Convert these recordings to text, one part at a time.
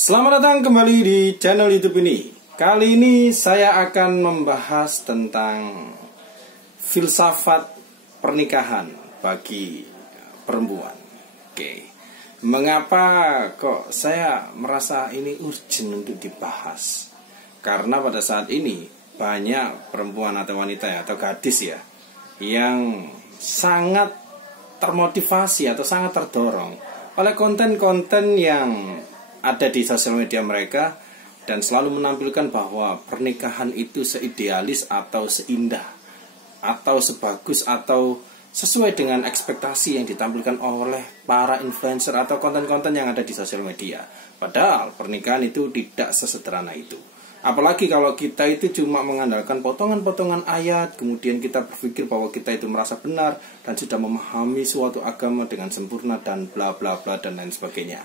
Selamat datang kembali di channel YouTube ini. Kali ini saya akan membahas tentang filsafat pernikahan bagi perempuan. Oke. Mengapa kok saya merasa ini urgent untuk dibahas? Karena pada saat ini banyak perempuan atau wanita atau gadis yang sangat termotivasi atau sangat terdorong oleh konten-konten yang ada di sosial media mereka dan selalu menampilkan bahwa pernikahan itu seidealis atau seindah atau sebagus atau sesuai dengan ekspektasi yang ditampilkan oleh para influencer atau konten-konten yang ada di sosial media. Padahal pernikahan itu tidak sesederhana itu. Apalagi kalau kita itu cuma mengandalkan potongan-potongan ayat, kemudian kita berpikir bahwa kita itu merasa benar dan sudah memahami suatu agama dengan sempurna dan bla bla bla dan lain sebagainya.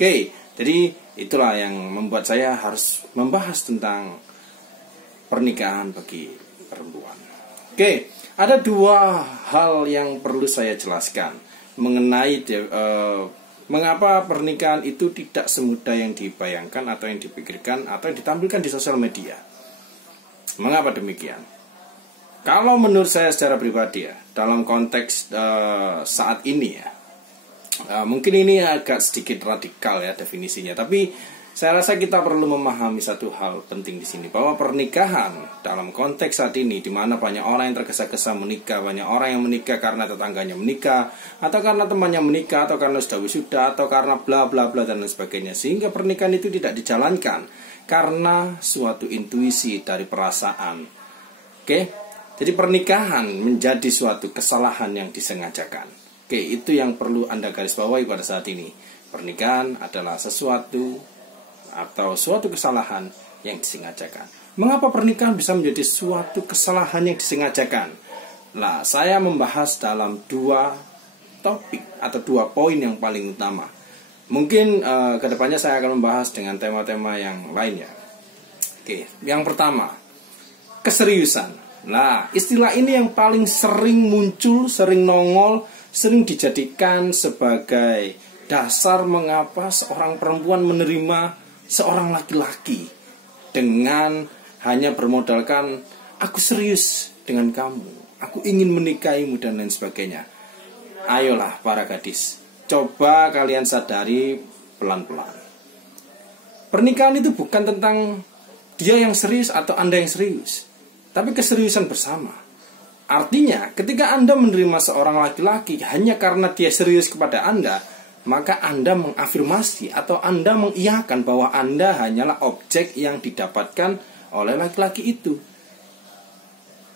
Oke, jadi itulah yang membuat saya harus membahas tentang pernikahan bagi perempuan. Oke, ada dua hal yang perlu saya jelaskan mengenai mengapa pernikahan itu tidak semudah yang dibayangkan atau yang dipikirkan atau yang ditampilkan di sosial media. Mengapa demikian? Kalau menurut saya secara pribadi dalam konteks saat ini mungkin ini agak sedikit radikal definisinya, tapi saya rasa kita perlu memahami satu hal penting di sini, bahwa pernikahan dalam konteks saat ini, di mana banyak orang yang tergesa-gesa menikah, banyak orang yang menikah karena tetangganya menikah, atau karena temannya menikah, atau karena sudah wisuda, atau karena bla bla bla dan lain sebagainya, sehingga pernikahan itu tidak dijalankan karena suatu intuisi dari perasaan. Oke, jadi pernikahan menjadi suatu kesalahan yang disengajakan. Oke, itu yang perlu Anda garis bawahi pada saat ini. Pernikahan adalah sesuatu atau suatu kesalahan yang disengajakan. Mengapa pernikahan bisa menjadi suatu kesalahan yang disengajakan? Nah, saya membahas dalam dua topik atau dua poin yang paling utama. Mungkin kedepannya saya akan membahas dengan tema-tema yang lainnya. Oke, yang pertama, keseriusan. Nah, istilah ini yang paling sering muncul, sering nongol, sering dijadikan sebagai dasar mengapa seorang perempuan menerima seorang laki-laki dengan hanya bermodalkan aku serius dengan kamu, aku ingin menikahimu dan lain sebagainya. Ayolah para gadis, coba kalian sadari pelan-pelan. Pernikahan itu bukan tentang dia yang serius atau Anda yang serius, tapi keseriusan bersama. Artinya, ketika Anda menerima seorang laki-laki hanya karena dia serius kepada Anda, maka Anda mengafirmasi atau Anda mengiyakan bahwa Anda hanyalah objek yang didapatkan oleh laki-laki itu.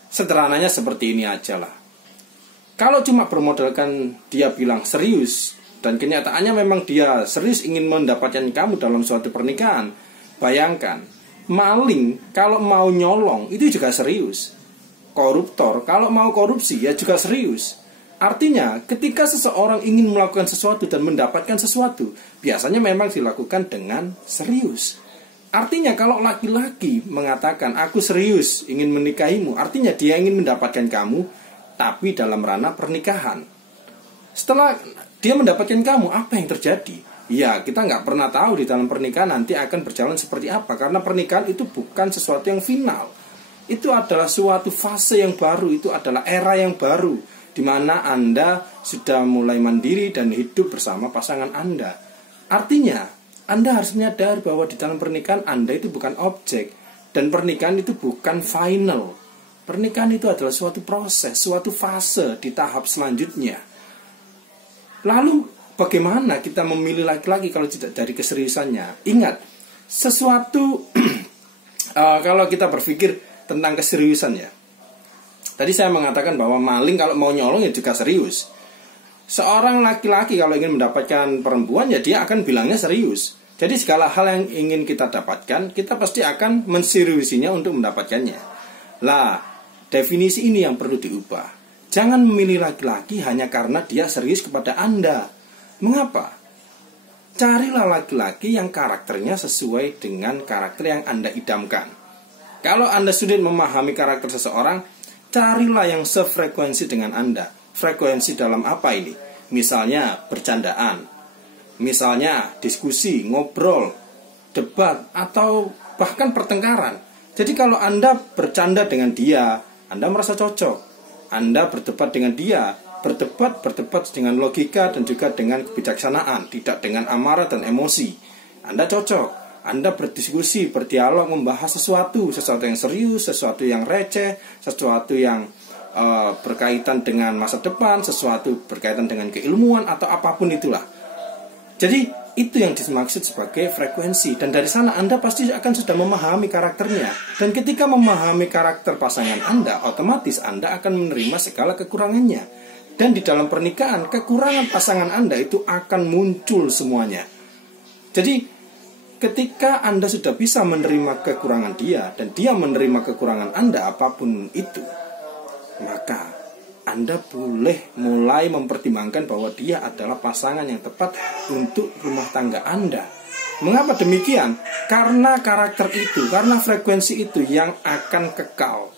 Sederhananya seperti ini aja lah. Kalau cuma bermodalkan dia bilang serius, dan kenyataannya memang dia serius ingin mendapatkan kamu dalam suatu pernikahan, bayangkan, maling kalau mau nyolong itu juga serius. Koruptor kalau mau korupsi juga serius. Artinya ketika seseorang ingin melakukan sesuatu dan mendapatkan sesuatu, biasanya memang dilakukan dengan serius. Artinya kalau laki-laki mengatakan aku serius ingin menikahimu, artinya dia ingin mendapatkan kamu, tapi dalam ranah pernikahan. Setelah dia mendapatkan kamu, apa yang terjadi? Ya, kita nggak pernah tahu di dalam pernikahan nanti akan berjalan seperti apa, karena pernikahan itu bukan sesuatu yang final. Itu adalah suatu fase yang baru, itu adalah era yang baru, di mana Anda sudah mulai mandiri dan hidup bersama pasangan Anda. Artinya, Anda harus menyadari bahwa di dalam pernikahan Anda itu bukan objek, dan pernikahan itu bukan final. Pernikahan itu adalah suatu proses, suatu fase di tahap selanjutnya. Lalu, bagaimana kita memilih laki-laki kalau tidak dari keseriusannya? Ingat, sesuatu kalau kita berpikir tentang keseriusan tadi saya mengatakan bahwa maling kalau mau nyolong juga serius. Seorang laki-laki kalau ingin mendapatkan perempuan dia akan bilangnya serius. Jadi segala hal yang ingin kita dapatkan, kita pasti akan menseriusinya untuk mendapatkannya. Lah, definisi ini yang perlu diubah. Jangan memilih laki-laki hanya karena dia serius kepada Anda. Mengapa? Carilah laki-laki yang karakternya sesuai dengan karakter yang Anda idamkan. Kalau Anda sulit memahami karakter seseorang, carilah yang sefrekuensi dengan Anda. Frekuensi dalam apa ini? Misalnya bercandaan, misalnya diskusi, ngobrol, debat, atau bahkan pertengkaran. Jadi kalau Anda bercanda dengan dia, Anda merasa cocok. Anda berdebat dengan dia, berdebat dengan logika dan juga dengan kebijaksanaan, tidak dengan amarah dan emosi. Anda cocok. Anda berdiskusi, berdialog, membahas sesuatu yang serius, sesuatu yang receh, sesuatu yang berkaitan dengan masa depan, sesuatu berkaitan dengan keilmuan atau apapun itulah. Jadi itu yang dimaksud sebagai frekuensi, dan dari sana Anda pasti akan sudah memahami karakternya. Dan ketika memahami karakter pasangan Anda, otomatis Anda akan menerima segala kekurangannya. Dan di dalam pernikahan, kekurangan pasangan Anda itu akan muncul semuanya. Jadi ketika Anda sudah bisa menerima kekurangan dia dan dia menerima kekurangan Anda apapun itu, maka Anda boleh mulai mempertimbangkan bahwa dia adalah pasangan yang tepat untuk rumah tangga Anda. Mengapa demikian? Karena karakter itu, karena frekuensi itu yang akan kekal.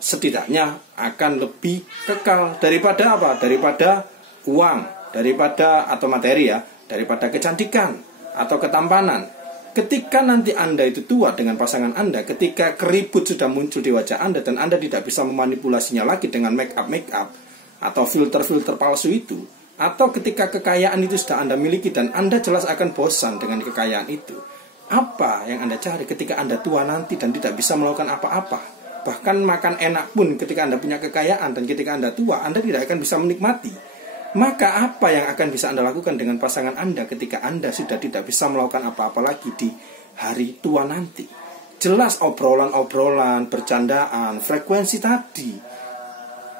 Setidaknya akan lebih kekal daripada apa? Daripada uang, daripada atau materi ya, daripada kecantikan atau ketampanan. Ketika nanti Anda itu tua dengan pasangan Anda, ketika keribut sudah muncul di wajah Anda dan Anda tidak bisa memanipulasinya lagi dengan make up atau filter palsu itu, atau ketika kekayaan itu sudah Anda miliki dan Anda jelas akan bosan dengan kekayaan itu, apa yang Anda cari ketika Anda tua nanti dan tidak bisa melakukan apa-apa? Bahkan makan enak pun ketika Anda punya kekayaan dan ketika Anda tua, Anda tidak akan bisa menikmati. Maka apa yang akan bisa Anda lakukan dengan pasangan Anda ketika Anda sudah tidak bisa melakukan apa-apa lagi di hari tua nanti? Jelas obrolan-obrolan, bercandaan, frekuensi tadi.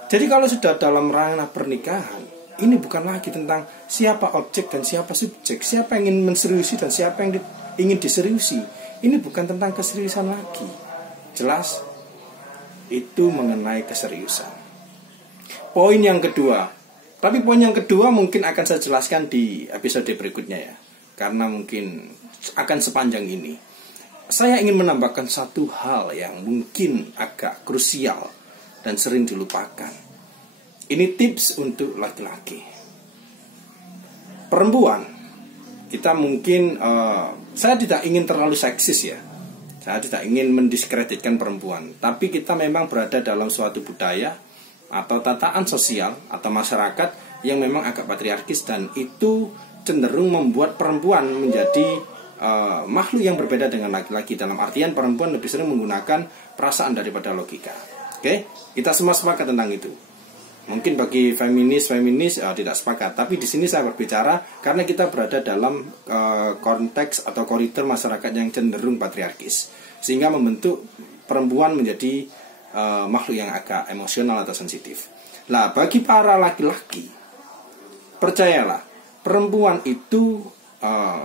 Jadi kalau sudah dalam ranah pernikahan, ini bukan lagi tentang siapa objek dan siapa subjek, siapa yang ingin menseriusi dan siapa yang ingin diseriusi. Ini bukan tentang keseriusan lagi. Jelas itu mengenai keseriusan. Poin yang kedua. Tapi poin yang kedua mungkin akan saya jelaskan di episode berikutnya ya, karena mungkin akan sepanjang ini. Saya ingin menambahkan satu hal yang mungkin agak krusial dan sering dilupakan. Ini tips untuk laki-laki. Perempuan, kita mungkin saya tidak ingin terlalu seksis ya. Saya tidak ingin mendiskreditkan perempuan, tapi kita memang berada dalam suatu budaya atau tataan sosial atau masyarakat yang memang agak patriarkis, dan itu cenderung membuat perempuan menjadi makhluk yang berbeda dengan laki-laki. Dalam artian perempuan lebih sering menggunakan perasaan daripada logika. Oke, kita semua sepakat tentang itu. Mungkin bagi feminis tidak sepakat, tapi di sini saya berbicara karena kita berada dalam konteks atau koridor masyarakat yang cenderung patriarkis, sehingga membentuk perempuan menjadi makhluk yang agak emosional atau sensitif. Nah, bagi para laki-laki, percayalah, perempuan itu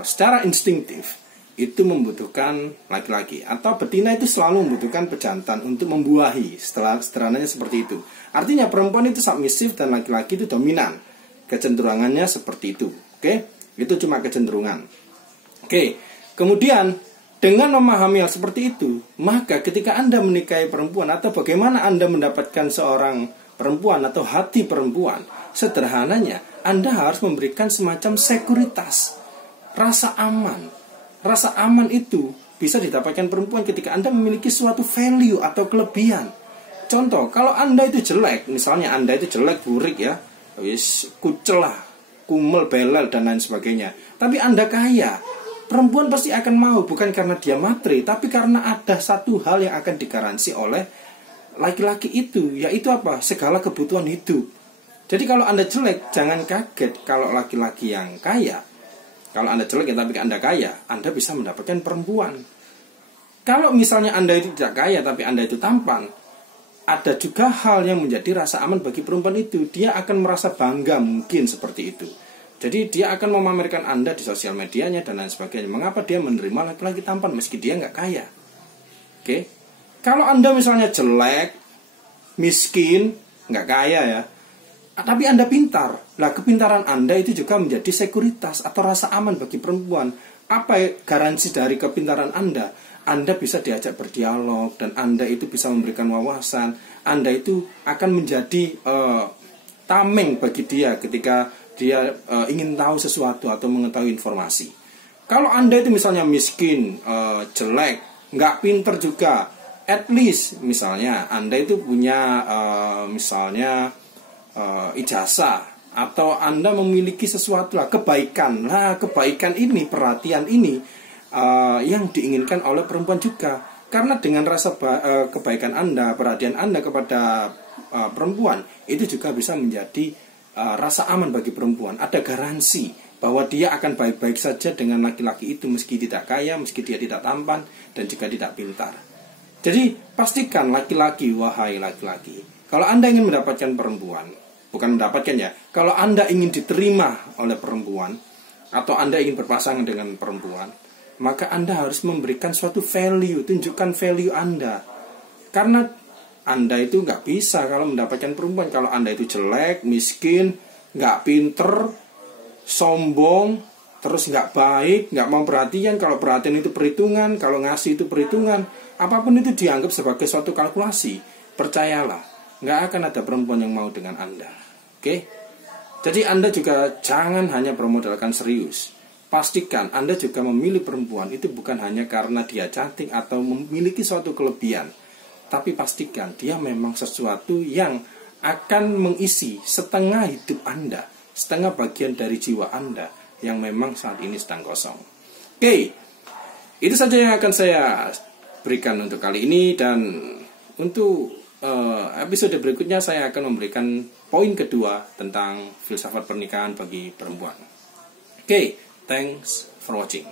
secara instingtif itu membutuhkan laki-laki, atau betina itu selalu membutuhkan pejantan untuk membuahi. Sederhananya seperti itu. Artinya perempuan itu submisif dan laki-laki itu dominan. Kecenderungannya seperti itu. Oke, itu cuma kecenderungan. Oke, kemudian dengan memahami hal seperti itu, maka ketika Anda menikahi perempuan atau bagaimana Anda mendapatkan seorang perempuan atau hati perempuan, sederhananya Anda harus memberikan semacam sekuritas, rasa aman. Rasa aman itu bisa didapatkan perempuan ketika Anda memiliki suatu value atau kelebihan. Contoh, kalau Anda itu jelek, misalnya Anda itu jelek, burik ya, kucel lah, kumel, belal dan lain sebagainya, tapi Anda kaya, perempuan pasti akan mau, bukan karena dia materi, tapi karena ada satu hal yang akan digaransi oleh laki-laki itu, yaitu apa? Segala kebutuhan hidup. Jadi kalau Anda jelek, jangan kaget kalau laki-laki yang kaya. Kalau Anda jelek ya tapi Anda kaya, Anda bisa mendapatkan perempuan. Kalau misalnya Anda itu tidak kaya tapi Anda itu tampan, ada juga hal yang menjadi rasa aman bagi perempuan itu. Dia akan merasa bangga mungkin seperti itu. Jadi dia akan memamerkan Anda di sosial medianya dan lain sebagainya. Mengapa dia menerima laki-laki tampan meski dia nggak kaya? Oke. Kalau Anda misalnya jelek, miskin, nggak kaya ya, tapi Anda pintar, lah kepintaran Anda itu juga menjadi sekuritas atau rasa aman bagi perempuan. Apa garansi dari kepintaran Anda? Anda bisa diajak berdialog dan Anda itu bisa memberikan wawasan. Anda itu akan menjadi tameng bagi dia ketika dia ingin tahu sesuatu atau mengetahui informasi. Kalau Anda itu misalnya miskin, jelek, nggak pinter juga, at least misalnya Anda itu punya misalnya ijazah, atau Anda memiliki sesuatu lah, kebaikan. Nah, kebaikan ini, perhatian ini yang diinginkan oleh perempuan juga. Karena dengan rasa kebaikan Anda, perhatian Anda kepada perempuan, itu juga bisa menjadi rasa aman bagi perempuan. Ada garansi bahwa dia akan baik-baik saja dengan laki-laki itu, meski tidak kaya, meski dia tidak tampan, dan juga tidak pintar. Jadi pastikan laki-laki, wahai laki-laki, kalau Anda ingin mendapatkan perempuan, bukan mendapatkan ya, kalau Anda ingin diterima oleh perempuan, atau Anda ingin berpasangan dengan perempuan, maka Anda harus memberikan suatu value, tunjukkan value Anda. Karena Anda itu nggak bisa kalau mendapatkan perempuan kalau Anda itu jelek, miskin, nggak pinter, sombong, terus nggak baik, nggak mau perhatian. Kalau perhatian itu perhitungan, kalau ngasih itu perhitungan, apapun itu dianggap sebagai suatu kalkulasi. Percayalah, nggak akan ada perempuan yang mau dengan Anda. Oke? Jadi Anda juga jangan hanya bermodalkan serius. Pastikan Anda juga memilih perempuan itu bukan hanya karena dia cantik atau memiliki suatu kelebihan, tapi pastikan dia memang sesuatu yang akan mengisi setengah hidup Anda, setengah bagian dari jiwa Anda yang memang saat ini sedang kosong. Oke, itu saja yang akan saya berikan untuk kali ini. Dan untuk episode berikutnya saya akan memberikan poin kedua tentang filsafat pernikahan bagi perempuan. Oke, thanks for watching.